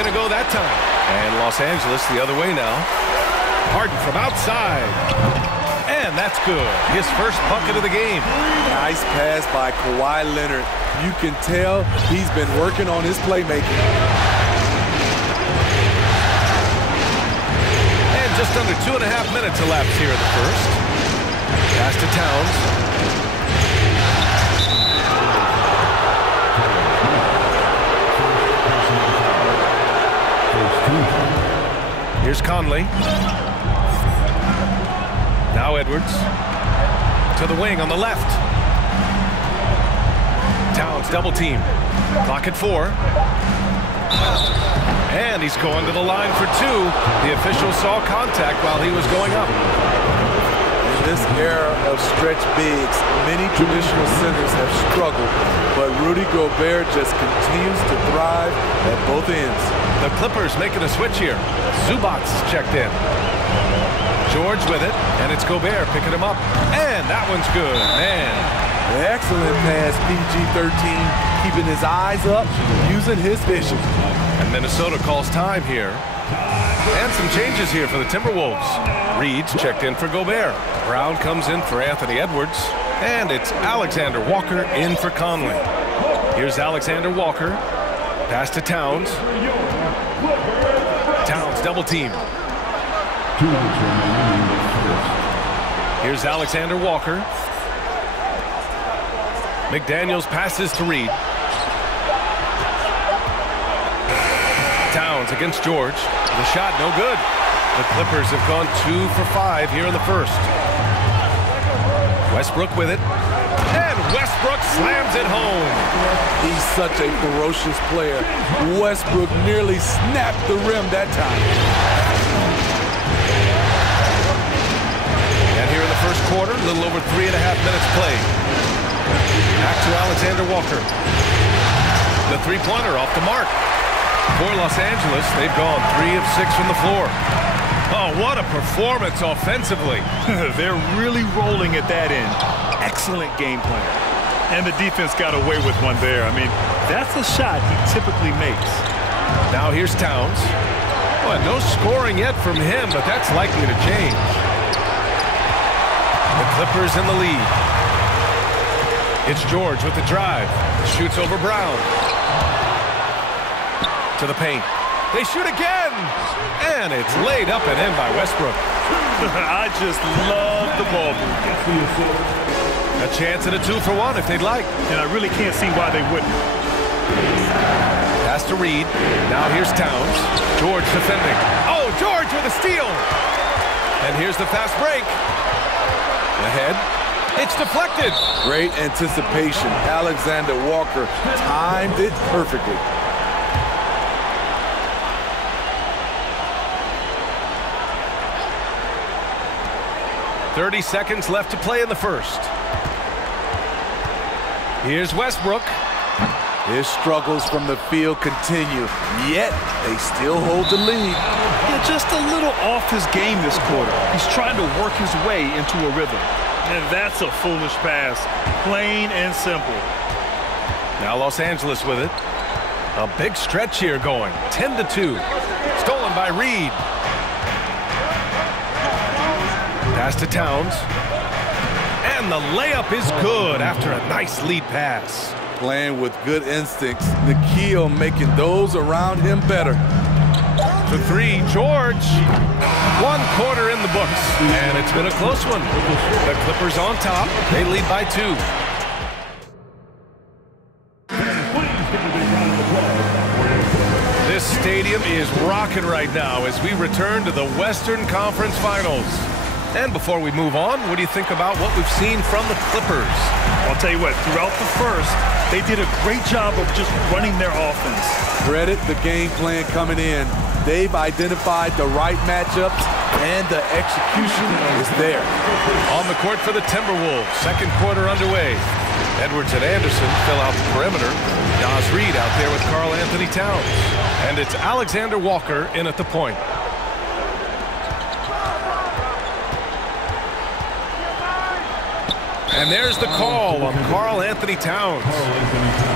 going to go that time. And Los Angeles the other way now. Harden from outside. And that's good. His first bucket of the game. Nice pass by Kawhi Leonard. You can tell he's been working on his playmaking. And just under 2.5 minutes elapsed here in the first. Pass to Towns. Here's Conley. Now Edwards. To the wing on the left. Towns double team. Clock at 4. And he's going to the line for 2. The official saw contact while he was going up. In this era of stretch bigs, many traditional centers have struggled, but Rudy Gobert just continues to thrive at both ends. The Clippers making a switch here. Zubac checked in. George with it, and it's Gobert picking him up. And that one's good, man. Excellent pass, PG-13, keeping his eyes up, using his vision. And Minnesota calls time here. And some changes here for the Timberwolves. Reed's checked in for Gobert. Brown comes in for Anthony Edwards. And it's Alexander Walker in for Conley. Here's Alexander Walker. Pass to Towns. Towns double team. Here's Alexander Walker. McDaniels passes to Reed. Towns against George. The shot no good. The Clippers have gone 2 for 5 here in the first. Westbrook with it. And Westbrook slams it home. He's such a ferocious player. Westbrook nearly snapped the rim that time. And here in the first quarter, a little over 3.5 minutes played. Back to Alexander Walker. The three-pointer off the mark. For Los Angeles, they've gone 3 of 6 from the floor. Oh, what a performance offensively. They're really rolling at that end. Excellent game plan. And the defense got away with one there. I mean, that's a shot he typically makes. Now here's Towns. Well, no scoring yet from him, but that's likely to change. The Clippers in the lead. It's George with the drive. Shoots over Brown. To the paint. They shoot again! And it's laid up and in by Westbrook. I just love the ball movement. A chance at a 2-for-1 if they'd like. And I really can't see why they wouldn't. Pass to Reed. Now here's Towns. George defending. Oh, George with a steal! And here's the fast break. Ahead. It's deflected. Great anticipation. Alexander Walker timed it perfectly. .30 seconds left to play in the first. Here's Westbrook. His struggles from the field continue, yet they still hold the lead. Yeah, just a little off his game this quarter. He's trying to work his way into a rhythm. And that's a foolish pass. Plain and simple. Now Los Angeles with it. A big stretch here going. 10-2. Stolen by Reed. Pass to Towns. And the layup is good after a nice lead pass. Playing with good instincts. Nikhil making those around him better. For 3, George. 1 quarter in the books. And it's been a close one. The Clippers on top. They lead by 2. This stadium is rocking right now as we return to the Western Conference Finals. And before we move on, what do you think about what we've seen from the Clippers? I'll tell you what, throughout the first, they did a great job of just running their offense. Credit the game plan coming in. They've identified the right matchups, and the execution is there. On the court for the Timberwolves, second quarter underway. Edwards and Anderson fill out the perimeter. Naz Reid out there with Karl Anthony Towns. And it's Alexander Walker in at the point. And there's the call on Karl Anthony Towns.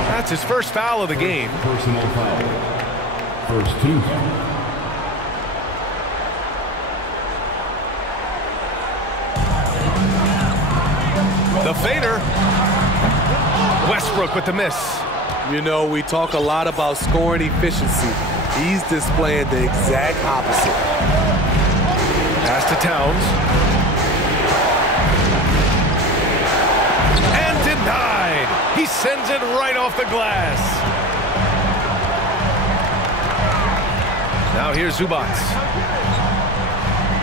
That's his first foul of the game. First team. The fader. Westbrook with the miss. You know, we talk a lot about scoring efficiency. He's displaying the exact opposite. Pass to Towns. And denied. He sends it right off the glass. Now here's Zubats.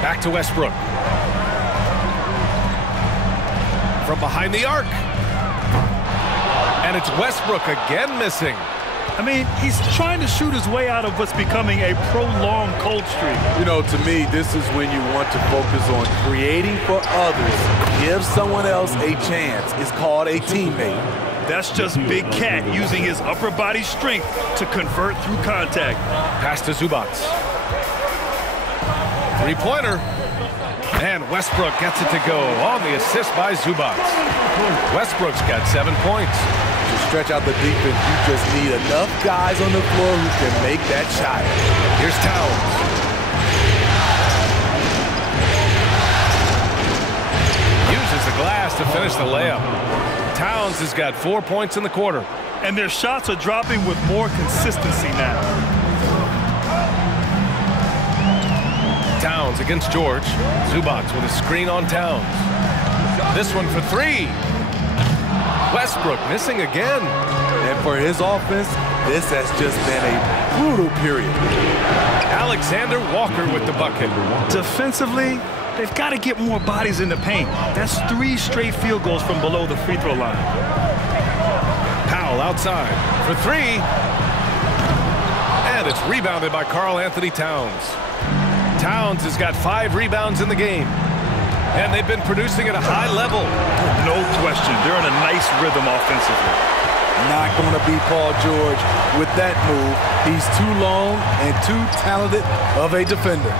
Back to Westbrook. From behind the arc. And it's Westbrook again missing. I mean, he's trying to shoot his way out of what's becoming a prolonged cold streak. You know, to me, this is when you want to focus on creating for others. Give someone else a chance. It's called a teammate. That's just Big Cat using his upper body strength to convert through contact. Pass to Zubats. Three-pointer. And Westbrook gets it to go on the assist by Zubats. Westbrook's got 7 points. To stretch out the defense, you just need enough guys on the floor who can make that shot. Here's Towns. Uses the glass to finish the layup. Towns has got 4 points in the quarter. And their shots are dropping with more consistency now. Towns against George. Zubats with a screen on Towns. This one for three. Westbrook missing again. And for his offense, this has just been a brutal period. Alexander Walker with the bucket. Defensively, they've got to get more bodies in the paint. That's 3 straight field goals from below the free throw line. Powell outside for three. And it's rebounded by Karl Anthony Towns. Towns has got 5 rebounds in the game. And they've been producing at a high level. No question. They're in a nice rhythm offensively. Not going to be Paul George with that move. He's too long and too talented of a defender.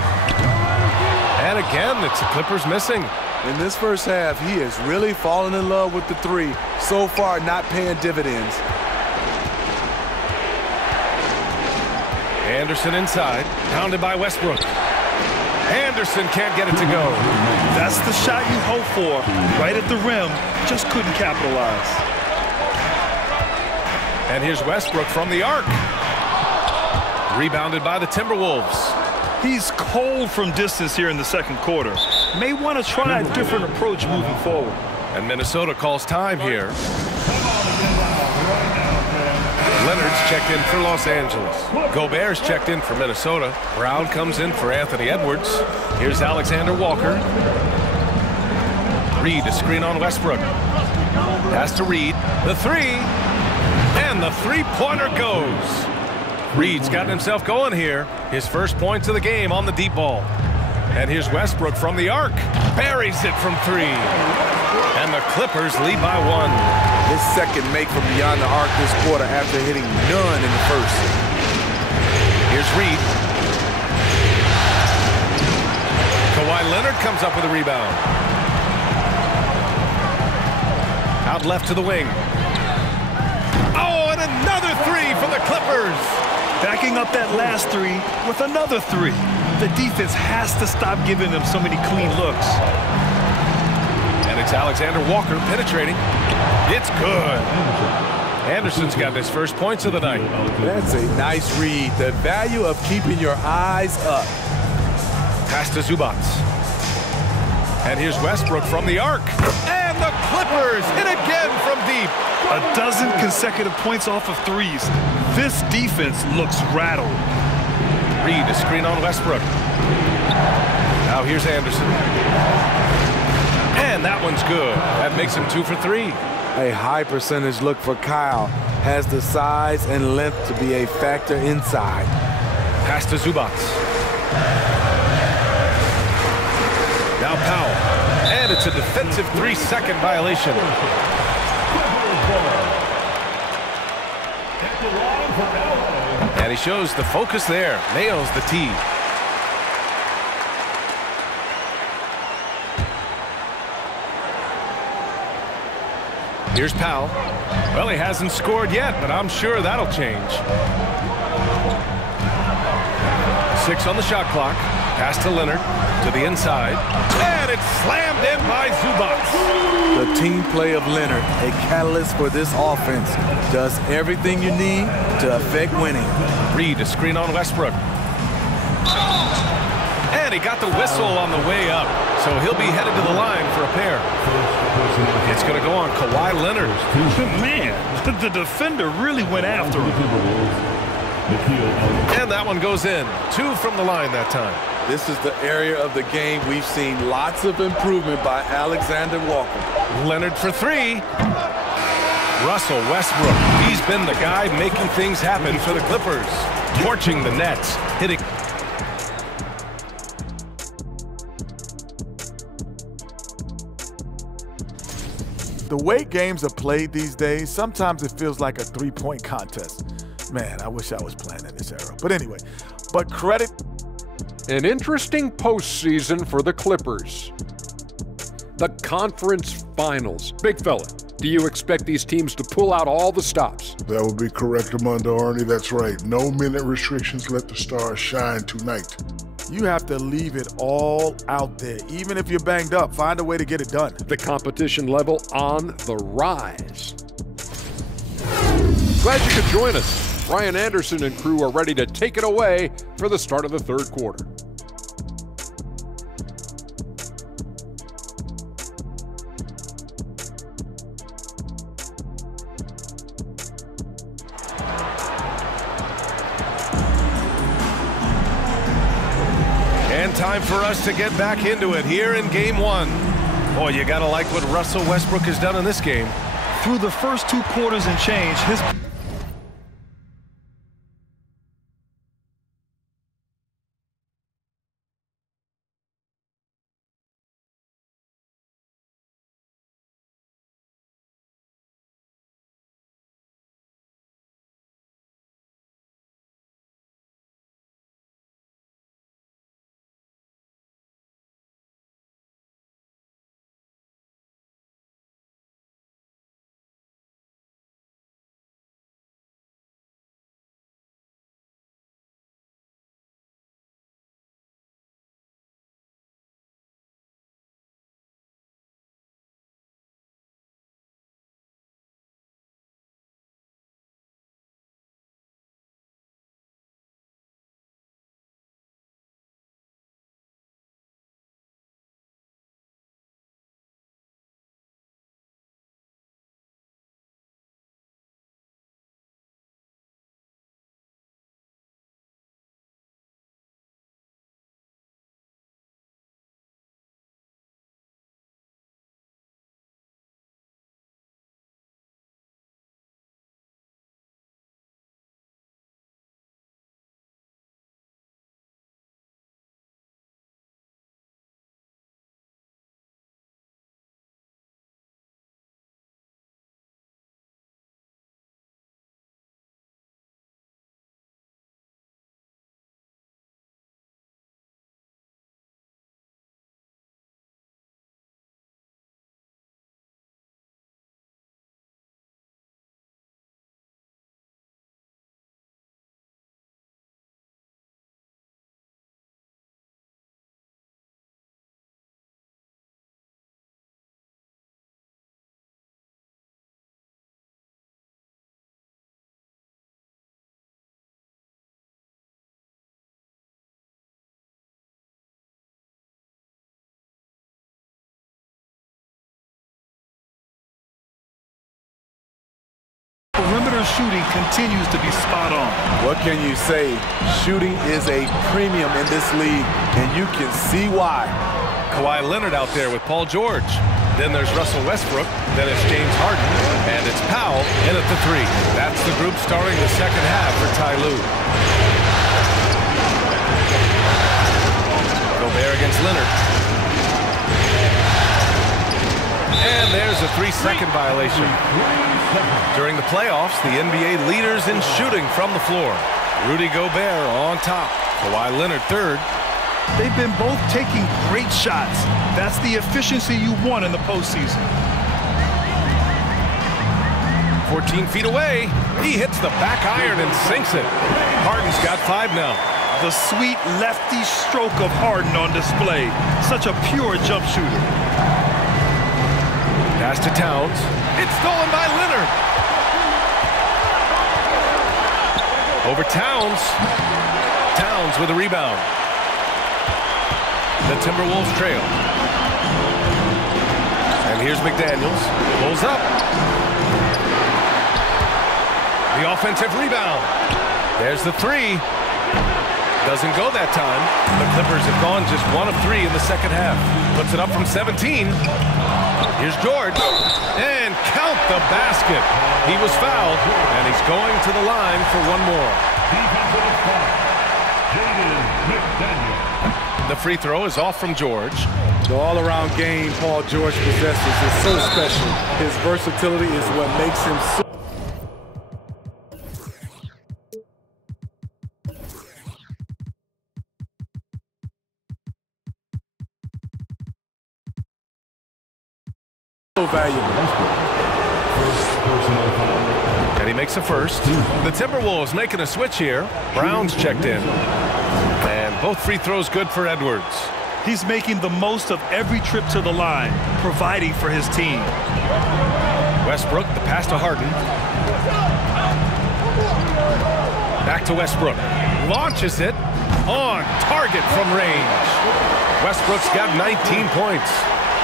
And again, it's the Clippers missing. In this first half, he has really fallen in love with the three. So far, not paying dividends. Anderson inside, pounded by Westbrook. Anderson can't get it to go. That's the shot you hope for. Right at the rim, just couldn't capitalize. And here's Westbrook from the arc. Rebounded by the Timberwolves. He's cold from distance here in the second quarter. May want to try a different approach moving forward. And Minnesota calls time here. Leonard's checked in for Los Angeles. Gobert's checked in for Minnesota. Brown comes in for Anthony Edwards. Here's Alexander Walker. Reed to screen on Westbrook. Pass to Reed. The three. And the three-pointer goes. Reed's gotten himself going here. His first points of the game on the deep ball. And here's Westbrook from the arc. Buries it from three. And the Clippers lead by 1. His second make from beyond the arc this quarter after hitting none in the first. Here's Reed. Kawhi Leonard comes up with a rebound. Out left to the wing. Oh, and another three for the Clippers. Backing up that last three with another three. The defense has to stop giving them so many clean looks. And it's Alexander Walker penetrating. It's good. Anderson's got his first points of the night. That's a nice read. The value of keeping your eyes up. Pass to Zubats. And here's Westbrook from the arc. And the Clippers hit again from deep. 12 consecutive points off of threes. This defense looks rattled. Reed to screen on Westbrook. Now here's Anderson. And that one's good. That makes him 2 for 3. A high percentage look for Kyle. Has the size and length to be a factor inside. Pass to Zubats. Now Powell. And it's a defensive 3-second violation. And he shows the focus there. Nails the tee. Here's Powell. Well, he hasn't scored yet, but I'm sure that'll change. 6 on the shot clock. Pass to Leonard, to the inside, and it's slammed in by Zubac. The team play of Leonard, a catalyst for this offense, does everything you need to affect winning. Reed, a screen on Westbrook. And he got the whistle on the way up, so he'll be headed to the line for a pair. It's going to go on Kawhi Leonard. Man, the defender really went after him. And that one goes in. 2 from the line that time. This is the area of the game we've seen lots of improvement by Alexander Walker. Leonard for 3. Russell Westbrook. He's been the guy making things happen for the Clippers. Torching the Nets. Hitting. The way games are played these days, sometimes it feels like a three-point contest. Man, I wish I was playing in this era. But anyway, credit. An interesting postseason for the Clippers. The conference finals. Big fella, do you expect these teams to pull out all the stops? That would be correct, Armando Arnie. That's right. No minute restrictions. Let the stars shine tonight. You have to leave it all out there. Even if you're banged up, find a way to get it done. The competition level on the rise. Glad you could join us. Ryan Anderson and crew are ready to take it away for the start of the third quarter. And time for us to get back into it here in Game 1. Boy, you gotta like what Russell Westbrook has done in this game. Through the first 2 quarters and change, his perimeter shooting continues to be spot on. What can you say? Shooting is a premium in this league, and you can see why. Kawhi Leonard out there with Paul George. Then there's Russell Westbrook. Then it's James Harden. And it's Powell in at the 3. That's the group starting the second half for Ty Lue. Gobert against Leonard. And there's a 3-second violation. During the playoffs, the NBA leaders in shooting from the floor. Rudy Gobert on top. Kawhi Leonard third. They've been both taking great shots. That's the efficiency you want in the postseason. 14 feet away. He hits the back iron and sinks it. Harden's got 5 now. The sweet lefty stroke of Harden on display. Such a pure jump shooter. Pass to Towns. It's stolen by Leonard. Over Towns. Towns with a rebound. The Timberwolves trail. And here's McDaniels. Pulls up. The offensive rebound. There's the three. Doesn't go that time. The Clippers have gone just 1 of 3 in the second half. Puts it up from 17. Here's George. And count the basket. He was fouled, and he's going to the line for one more. The free throw is off from George. The all-around game Paul George possesses is so special. His versatility is what makes him so valuable. And he makes a first. The Timberwolves making a switch here. Brown's checked in. And both free throws good for Edwards. He's making the most of every trip to the line, providing for his team. Westbrook, the pass to Harden. Back to Westbrook. Launches it on target from range. Westbrook's got 19 points.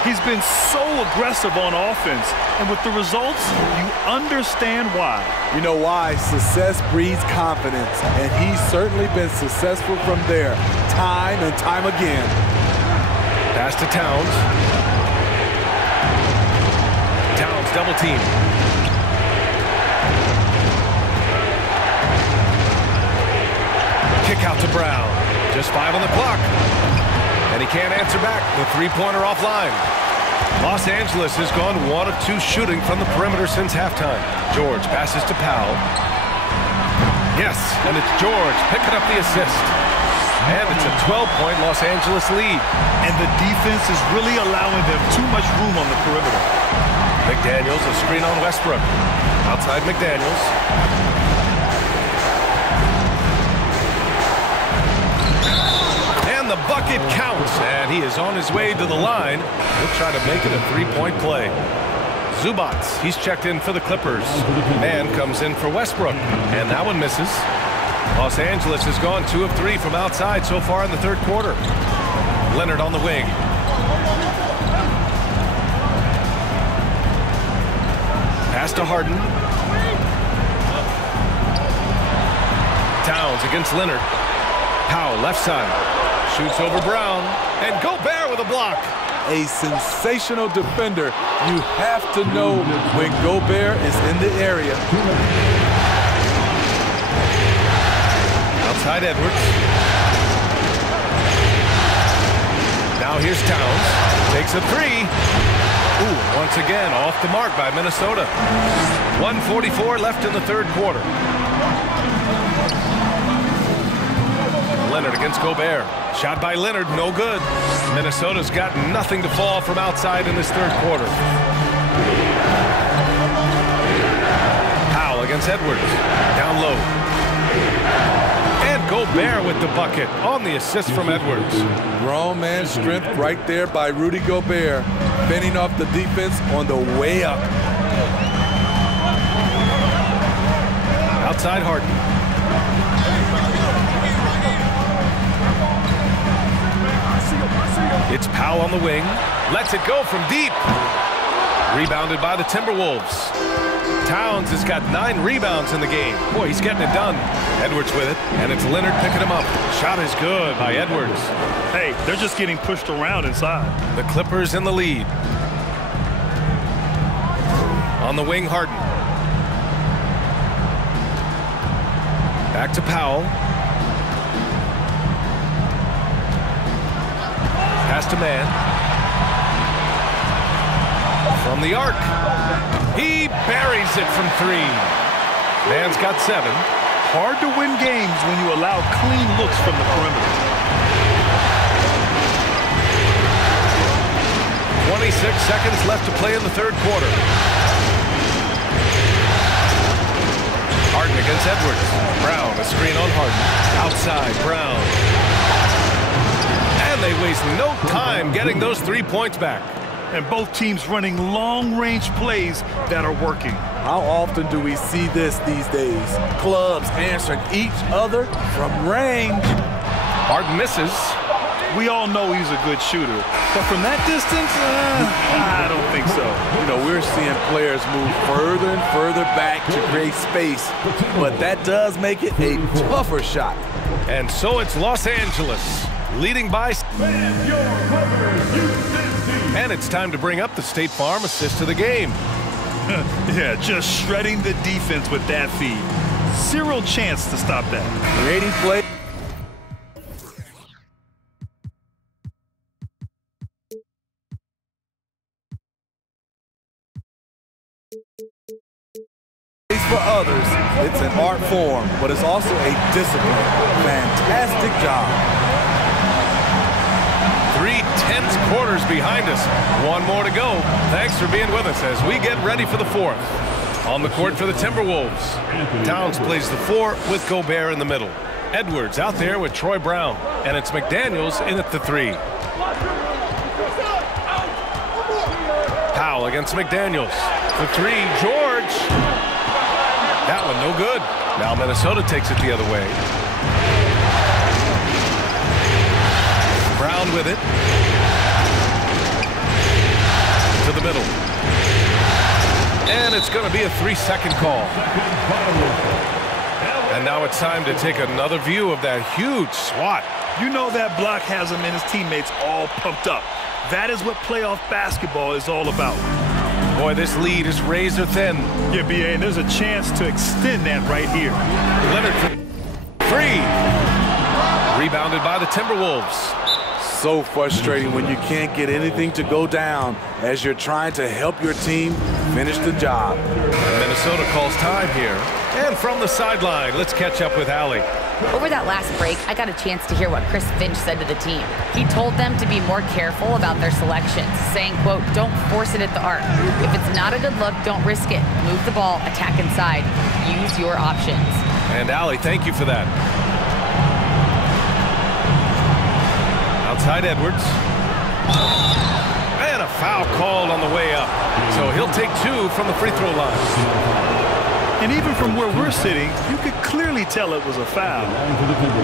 He's been so aggressive on offense, and with the results, you understand why. You know why? Success breeds confidence, and he's certainly been successful from there, time and time again. Pass to Towns. Towns double team. Kick out to Brown. Just 5 on the clock. And he can't answer back. The three-pointer offline. Los Angeles has gone 1 of 2 shooting from the perimeter since halftime. George passes to Powell. Yes, and it's George picking up the assist. And it's a 12-point Los Angeles lead. And the defense is really allowing them too much room on the perimeter. McDaniels, a screen on Westbrook. Outside McDaniels. The bucket counts, and he is on his way to the line. He'll try to make it a 3-point play. Zubac, he's checked in for the Clippers. Man comes in for Westbrook, and that one misses. Los Angeles has gone 2 of 3 from outside so far in the third quarter. Leonard on the wing. Pass to Harden. Towns against Leonard. Powell left side. Shoots over Brown, and Gobert with a block. A sensational defender. You have to know when Gobert is in the area. Outside Edwards. Now here's Towns. Takes a 3. Ooh, once again off the mark by Minnesota. 1:44 left in the third quarter. Leonard against Gobert. Shot by Leonard, no good. Minnesota's got nothing to fall from outside in this third quarter. Powell against Edwards. Down low. And Gobert with the bucket on the assist from Edwards. Grown man strength right there by Rudy Gobert. Fending off the defense on the way up. Outside Harden. It's Powell on the wing. Lets it go from deep. Rebounded by the Timberwolves. Towns has got 9 rebounds in the game. Boy, he's getting it done. Edwards with it, and it's Leonard picking him up. Shot is good by Edwards. Hey, they're just getting pushed around inside. The Clippers in the lead. On the wing, Harden. Back to Powell. Pass to Man. From the arc. He buries it from 3. Man's got 7. Hard to win games when you allow clean looks from the perimeter. 26 seconds left to play in the third quarter. Harden against against Edwards. Brown, a screen on Harden. Outside, Brown. And they waste no time getting those 3 points back. And both teams running long-range plays that are working. How often do we see this these days? Clubs answering each other from range. Harden misses. We all know he's a good shooter, but from that distance, I don't think so. You know, we're seeing players move further and further back to create space, but that does make it a tougher shot. And so it's Los Angeles, leading by. And it's time to bring up the State Farm assist to the game. Yeah, just shredding the defense with that feed. Zero chance to stop that. Creating play. For others, it's an art form, but it's also a discipline. Fantastic job. 3 tense quarters behind us. One more to go. Thanks for being with us as we get ready for the fourth. On the court for the Timberwolves, Towns plays the 4 with Gobert in the middle. Edwards out there with Troy Brown, and it's McDaniels in at the 3. Powell against McDaniels. The 3, George. That one no good. Now Minnesota takes it the other way. Brown with it. To the middle. And it's going to be a 3-second call. And now it's time to take another view of that huge swat. You know that block has him and his teammates all pumped up. That is what playoff basketball is all about. Boy, this lead is razor thin. Yeah, B.A., and there's a chance to extend that right here. Leonard for 3. Rebounded by the Timberwolves. So frustrating when you can't get anything to go down as you're trying to help your team finish the job. And Minnesota calls time here. And from the sideline, let's catch up with Allie. Over that last break, I got a chance to hear what Chris Finch said to the team. He told them to be more careful about their selections, saying, quote, don't force it at the arc. If it's not a good look, don't risk it. Move the ball, attack inside. Use your options. And Allie, thank you for that. Outside Edwards. And a foul called on the way up. So he'll take 2 from the free throw line. And even from where we're sitting, you could clearly tell it was a foul.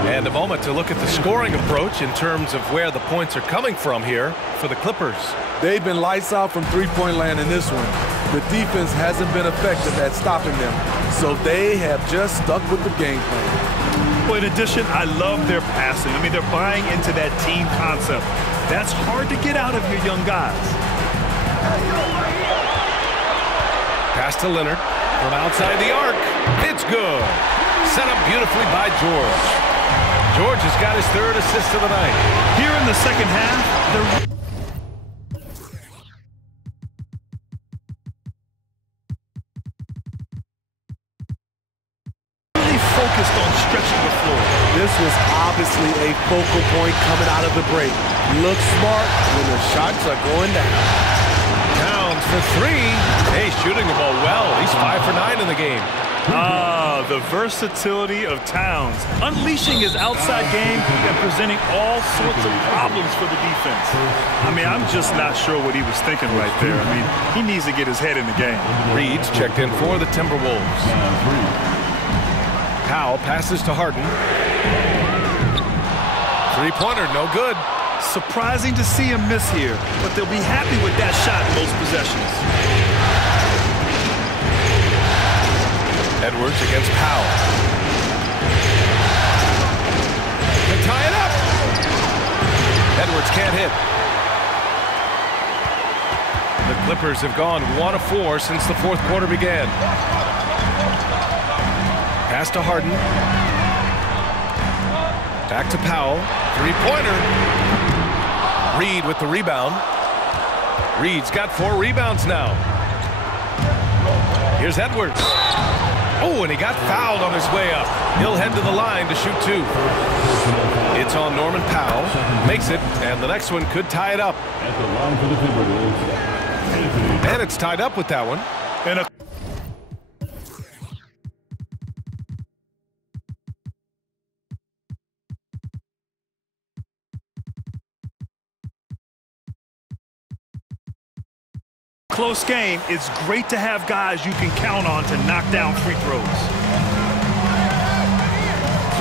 And a moment to look at the scoring approach in terms of where the points are coming from here for the Clippers. They've been lights out from three-point land in this one. The defense hasn't been effective at stopping them, so they have just stuck with the game plan. Well, in addition, I love their passing. I mean, they're buying into that team concept. That's hard to get out of your young guys. Pass to Leonard. From outside the arc, it's good. Set up beautifully by George. George has got his 3rd assist of the night. Here in the second half, they're really focused on stretching the floor. This was obviously a focal point coming out of the break. Look smart when the shots are going down. Towns for 3. Hey, shooting the ball well. He's 5 for 9 in the game. Ah, the versatility of Towns. Unleashing his outside game and presenting all sorts of problems for the defense. I mean, I'm just not sure what he was thinking right there. I mean, he needs to get his head in the game. Reed's checked in for the Timberwolves. Powell passes to Harden. 3-pointer, no good. Surprising to see him miss here, but they'll be happy with that shot in most possessions. Edwards against Powell. To tie it up. Edwards can't hit. The Clippers have gone 1 of 4 since the 4th quarter began. Pass to Harden. Back to Powell. 3-pointer. Reed with the rebound. Reed's got 4 rebounds now. Here's Edwards. Oh, and he got fouled on his way up. He'll head to the line to shoot 2. It's on Norman Powell. Makes it, and the next one could tie it up. And it's tied up with that one. And Close game. It's great to have guys you can count on to knock down free throws.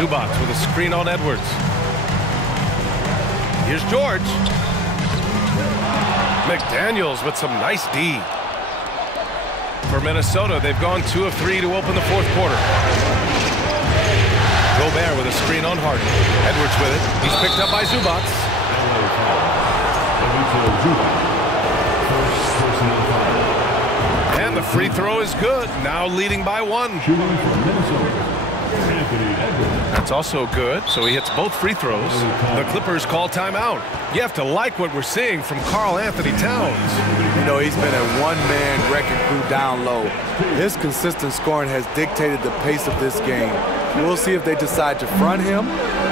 Zubac with a screen on Edwards. Here's George. McDaniels with some nice D. For Minnesota, they've gone 2 of 3 to open the fourth quarter. Gobert with a screen on Harden. Edwards with it. He's picked up by Zubac. And the free throw is good. Now leading by 1. That's also good, so he hits both free throws. The Clippers call timeout. You have to like what we're seeing from Karl Anthony Towns. You know, he's been a one-man wrecking crew down low. His consistent scoring has dictated the pace of this game. We'll see if they decide to front him,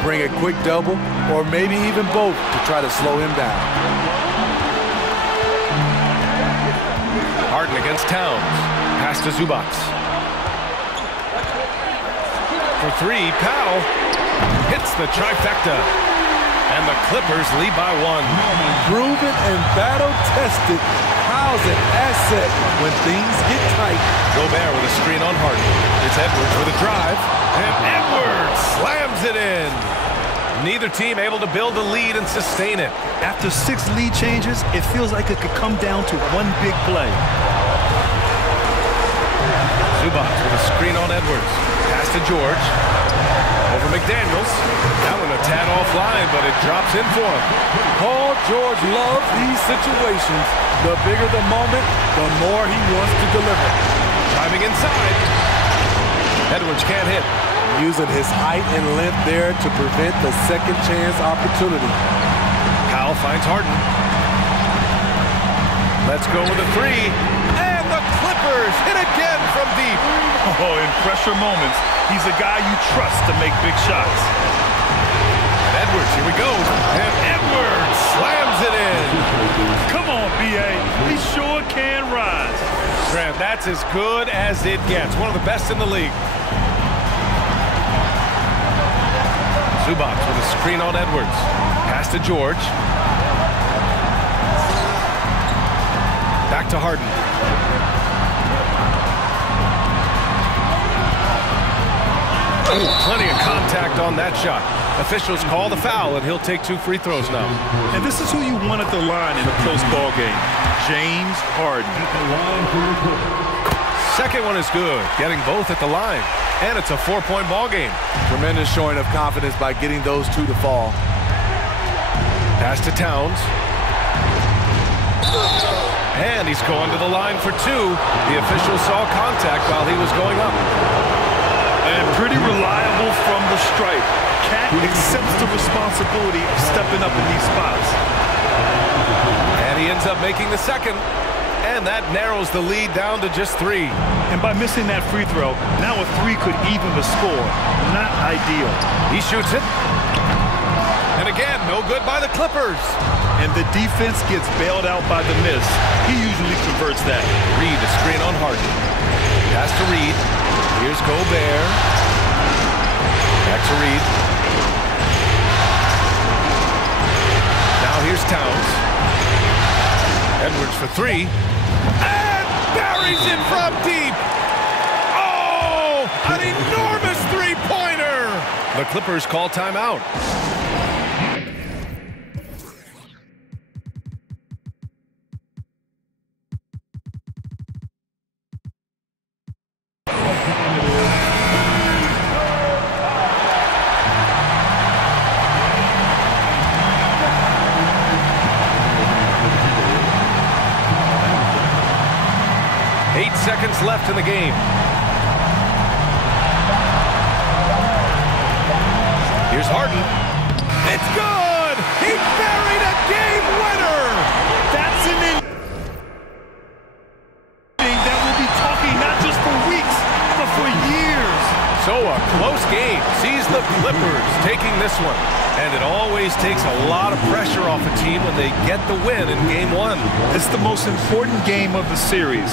bring a quick double, or maybe even both to try to slow him down. Harden against Towns. Pass to Zubac. For 3, Powell hits the trifecta. And the Clippers lead by 1. Proven and battle-tested. Powell's an asset when things get tight. Gobert with a screen on Harden. It's Edwards with a drive. And Edwards slams it in. Neither team able to build the lead and sustain it. After 6 lead changes, it feels like it could come down to one big play. Zubac with a screen on Edwards. Pass to George. Over McDaniels. That one a tad offline, but it drops in for him. Paul George loves these situations. The bigger the moment, the more he wants to deliver. Driving inside. Edwards can't hit. Using his height and length there to prevent the second chance opportunity. Powell finds Harden. Let's go with a 3. And the Clippers hit again from deep. Oh, in pressure moments, he's a guy you trust to make big shots. And Edwards, here we go. And Edwards slams it in. Come on, B.A. He sure can rise. Grant, that's as good as it gets. One of the best in the league. Zubac with a screen on Edwards. Pass to George. Back to Harden. Ooh, plenty of contact on that shot. Officials call the foul, and he'll take 2 free throws now. And this is who you want at the line in a close ball game. James Harden. Second one is good, getting both at the line. And it's a 4-point ball game. Tremendous showing of confidence by getting those 2 to fall. Pass to Towns. And he's going to the line for 2. The official saw contact while he was going up. And pretty reliable from the stripe. Cat accepts the responsibility of stepping up in these spots. And he ends up making the second. And that narrows the lead down to just 3. And by missing that free throw, now a 3 could even the score. Not ideal. He shoots it. And again, no good by the Clippers. And the defense gets bailed out by the miss. He usually converts that. Reed, a screen on Harden. Pass to Reed. Here's Gobert. Back to Reed. Now here's Towns. Edwards for 3. And buries it from deep. Oh, an enormous 3-pointer. The Clippers call timeout. Seconds left in the game. Here's Harden. It's good! He buried a game winner! That's an inning that we'll be talking not just for weeks, but for years. So a close game sees the Clippers taking this one. And it always takes a lot of pressure off a team when they get the win in Game 1. It's the most important game of the series.